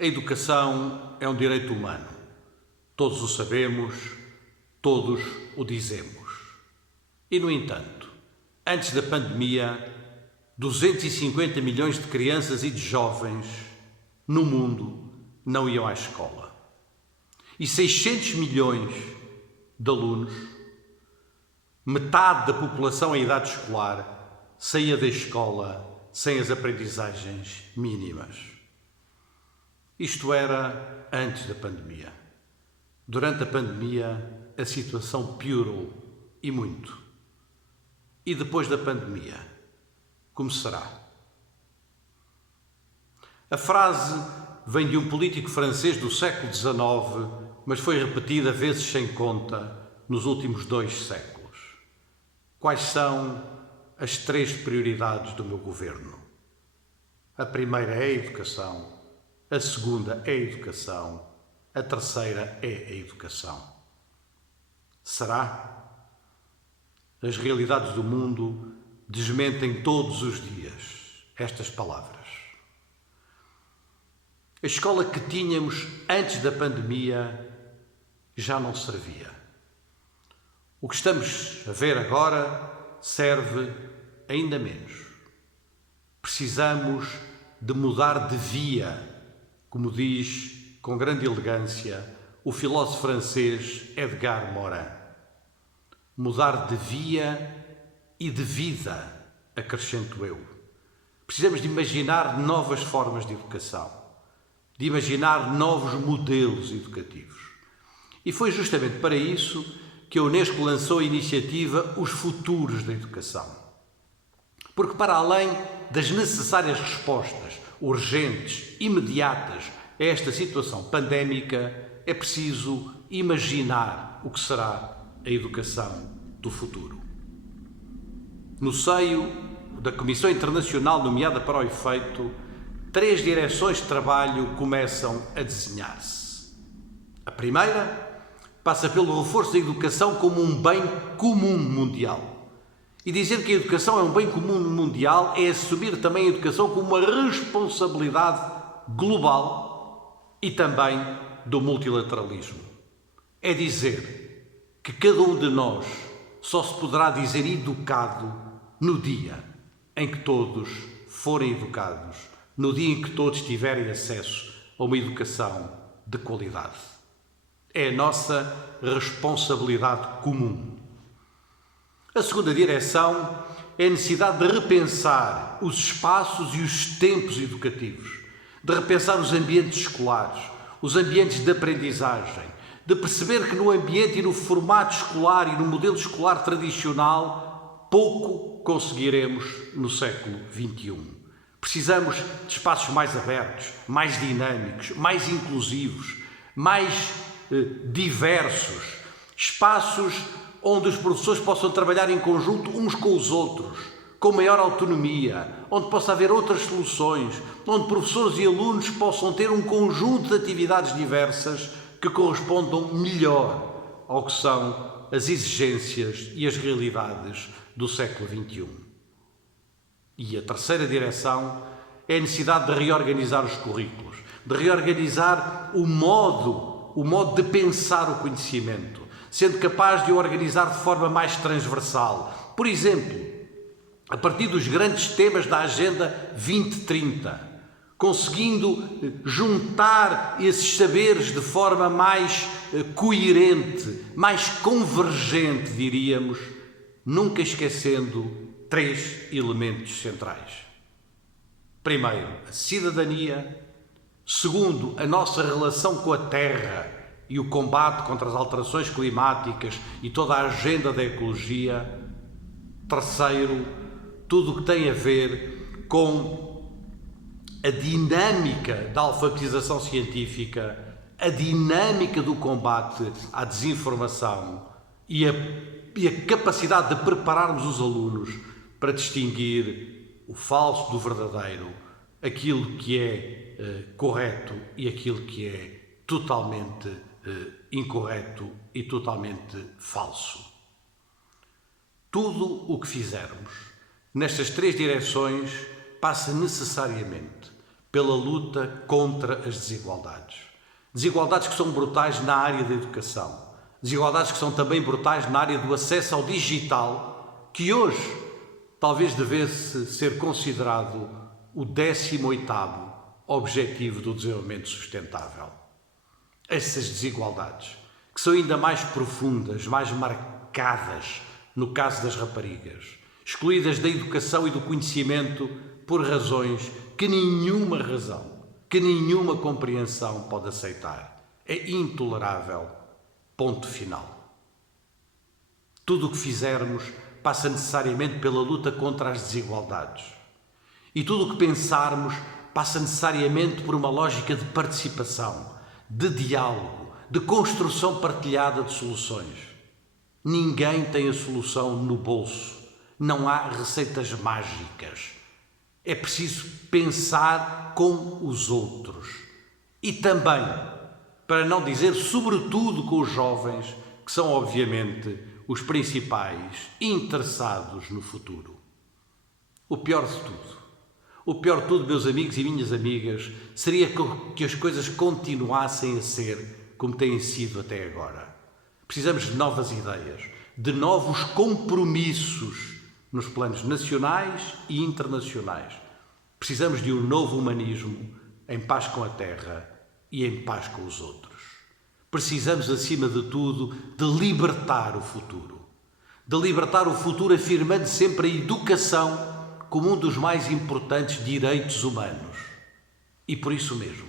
A educação é um direito humano. Todos o sabemos, todos o dizemos. E, no entanto, antes da pandemia, 250 milhões de crianças e de jovens no mundo não iam à escola. E 600 milhões de alunos, metade da população em idade escolar, saía da escola sem as aprendizagens mínimas. Isto era antes da pandemia. Durante a pandemia, a situação piorou, e muito. E depois da pandemia, como será? A frase vem de um político francês do século XIX, mas foi repetida vezes sem conta nos últimos 2 séculos. Quais são as 3 prioridades do meu governo? A primeira é a educação, a segunda é a educação, a terceira é a educação. Será? As realidades do mundo desmentem todos os dias estas palavras. A escola que tínhamos antes da pandemia já não servia. O que estamos a ver agora serve ainda menos. Precisamos de mudar de via, como diz com grande elegância o filósofo francês Edgar Morin. Mudar de via e de vida, acrescento eu. Precisamos de imaginar novas formas de educação, de imaginar novos modelos educativos. E foi justamente para isso que a Unesco lançou a iniciativa Os Futuros da Educação. Porque para além das necessárias respostas urgentes, imediatas, a esta situação pandémica, é preciso imaginar o que será a educação do futuro. No seio da Comissão Internacional nomeada para o efeito, 3 direções de trabalho começam a desenhar-se. A primeira passa pelo reforço da educação como um bem comum mundial. E dizer que a educação é um bem comum mundial é assumir também a educação como uma responsabilidade global e também do multilateralismo. É dizer que cada um de nós só se poderá dizer educado no dia em que todos forem educados, no dia em que todos tiverem acesso a uma educação de qualidade. É a nossa responsabilidade comum. A segunda direção é a necessidade de repensar os espaços e os tempos educativos, de repensar os ambientes escolares, os ambientes de aprendizagem, de perceber que no ambiente e no formato escolar e no modelo escolar tradicional pouco conseguiremos no século XXI. Precisamos de espaços mais abertos, mais dinâmicos, mais inclusivos, mais diversos, espaços onde os professores possam trabalhar em conjunto uns com os outros, com maior autonomia, onde possa haver outras soluções, onde professores e alunos possam ter um conjunto de atividades diversas que correspondam melhor ao que são as exigências e as realidades do século XXI. E a terceira direção é a necessidade de reorganizar os currículos, de reorganizar o modo de pensar o conhecimento, sendo capaz de o organizar de forma mais transversal. Por exemplo, a partir dos grandes temas da Agenda 2030, conseguindo juntar esses saberes de forma mais coerente, mais convergente, diríamos, nunca esquecendo 3 elementos centrais. Primeiro, a cidadania. Segundo, a nossa relação com a Terra e o combate contra as alterações climáticas e toda a agenda da ecologia. Terceiro, tudo o que tem a ver com a dinâmica da alfabetização científica, a dinâmica do combate à desinformação e a capacidade de prepararmos os alunos para distinguir o falso do verdadeiro, aquilo que é correto e aquilo que é totalmente incorreto e totalmente falso. Tudo o que fizermos nestas 3 direções passa necessariamente pela luta contra as desigualdades. Desigualdades que são brutais na área da educação. Desigualdades que são também brutais na área do acesso ao digital, que hoje talvez devesse ser considerado o 18º Objetivo do Desenvolvimento Sustentável. Essas desigualdades, que são ainda mais profundas, mais marcadas no caso das raparigas, excluídas da educação e do conhecimento por razões que nenhuma razão, que nenhuma compreensão pode aceitar. É intolerável. Ponto final. Tudo o que fizermos passa necessariamente pela luta contra as desigualdades. E tudo o que pensarmos passa necessariamente por uma lógica de participação, de diálogo, de construção partilhada de soluções. Ninguém tem a solução no bolso. Não há receitas mágicas. É preciso pensar com os outros. E também, para não dizer sobretudo com os jovens, que são obviamente os principais interessados no futuro. O pior de tudo, meus amigos e minhas amigas, seria que as coisas continuassem a ser como têm sido até agora. Precisamos de novas ideias, de novos compromissos nos planos nacionais e internacionais. Precisamos de um novo humanismo em paz com a terra e em paz com os outros. Precisamos, acima de tudo, de libertar o futuro. De libertar o futuro afirmando sempre a educação como um dos mais importantes direitos humanos. E por isso mesmo,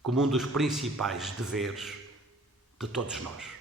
como um dos principais deveres de todos nós.